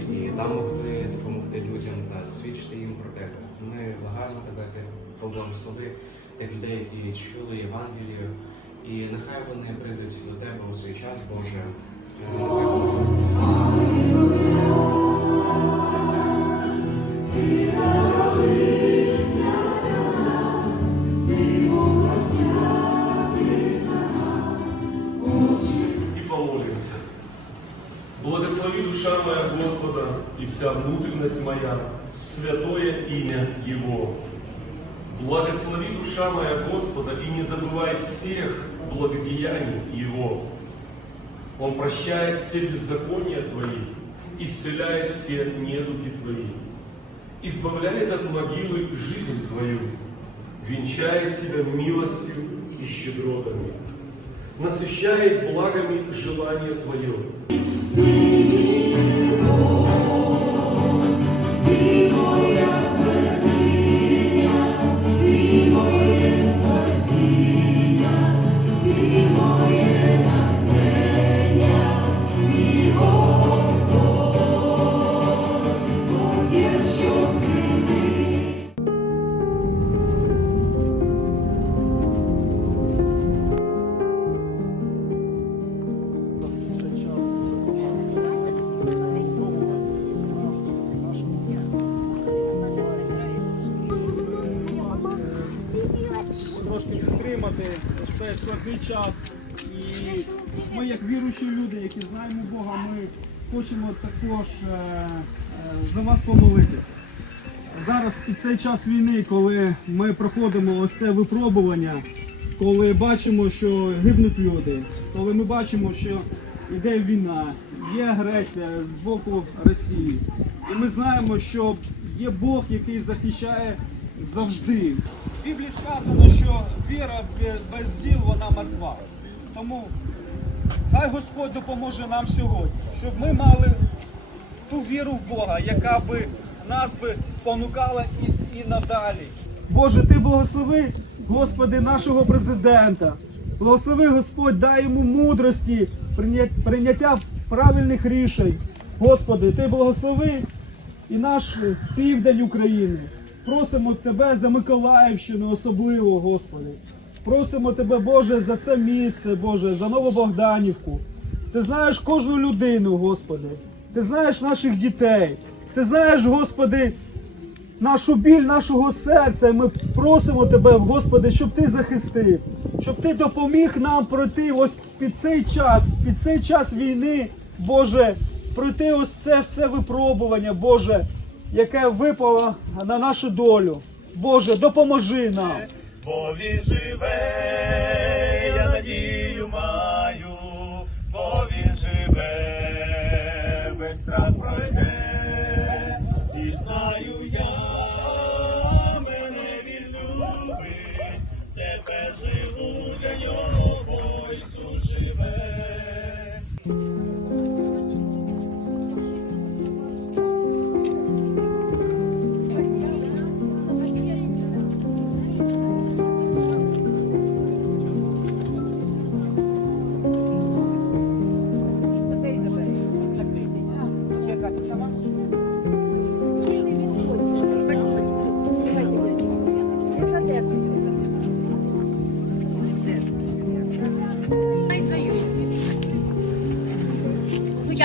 там могли допомогти людям та засвідчити їм про тебе. Ми благаємо тебе, ти поблагослови тих людей, які чули Євангелію, і нехай вони прийдуть до тебе у свій час, Боже. Благослови душа моя Господа и вся внутренность моя, святое имя Его. Благослови душа моя Господа и не забывай всех благодеяний Его. Он прощает все беззакония Твои, исцеляет все недуги Твои, избавляет от могилы жизнь Твою, венчает Тебя милостью и щедротами насыщает благами желание Твое. Трошки складний час. І ми, як віруючі люди, які знаємо Бога, ми хочемо також е, е, за вас помолитися. Зараз і цей час війни, коли ми проходимо ось це випробування, коли бачимо, що гибнуть люди, коли ми бачимо, що йде війна, є агресія з боку Росії. І ми знаємо, що є Бог, який захищає завжди. В Біблії сказано, що віра без діл вона мертва. Тому хай Господь допоможе нам сьогодні, щоб ми мали ту віру в Бога, яка би нас би понукала і, і надалі. Боже, ти благослови, Господи, нашого президента. Благослови, Господь, дай йому мудрості, прийняття правильних рішень. Господи, ти благослови і наш південь України. Просимо Тебе за Миколаївщину особливо, Господи. Просимо Тебе, Боже, за це місце, Боже, за Новобогданівку. Ти знаєш кожну людину, Господи. Ти знаєш наших дітей. Ти знаєш, Господи, нашу біль нашого серця. Ми просимо Тебе, Господи, щоб Ти захистив, щоб Ти допоміг нам пройти ось під цей час, під цей час війни, Боже, пройти ось це все випробування, Боже, яке випало на нашу долю. Боже, допоможи нам. Бо він живе, я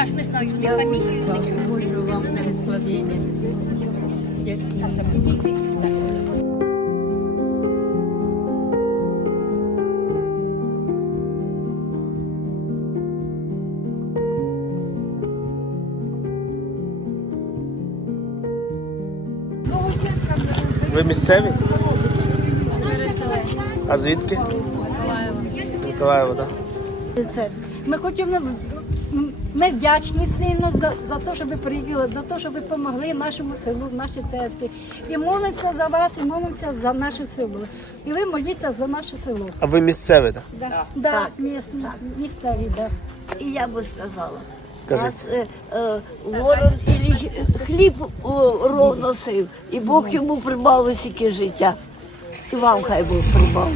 ж не знаю не фамілію. Боже вам благословення. Саша, підійди, Саша. Ви місцеві? А звідки? З Миколаєва, так? Це. Ми хочемо, ми вдячні сильно за, за те, що ви приїхали, за те, що ви допомогли нашому селу, нашій церкві. І молимося за вас, і молимося за наше село. І ви моліться за наше село. А ви місцеві, так? Да, да, міс- місцеві, да. І я би сказала, Скажи. нас е, е, ворог і хліб о, ров носив, і Бог йому прибавив стільки життя. І вам хай Бог прибав.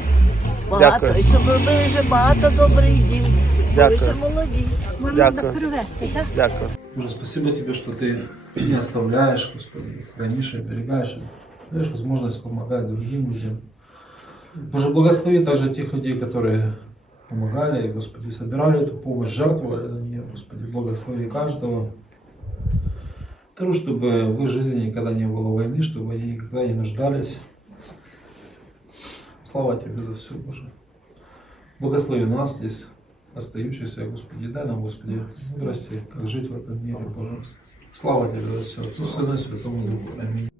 Багато, Дякую. і щоб ви робили ще багато добрих діл. Бо Ви ще молоді. Дякую. треба привезти, так? Дякую. Боже, спасибо Тебе, что Ты не оставляешь, Господи, хранишь и оберегаешь, даешь возможность помогать другим людям. Боже, благослови также тех людей, которые помогали, Господи, собирали эту помощь, жертвовали на нее, Господи, благослови каждого. Даруй, чтобы в их жизни никогда не было войны, чтобы они никогда не нуждались. Слава Тебе за все, Боже. Благослови нас здесь, остающихся, Господи, дай нам, Господи, мудрости, как жить в этом мире, Боже. Слава Тебе за все, Отцу, Сыну и Святому Духу. Аминь.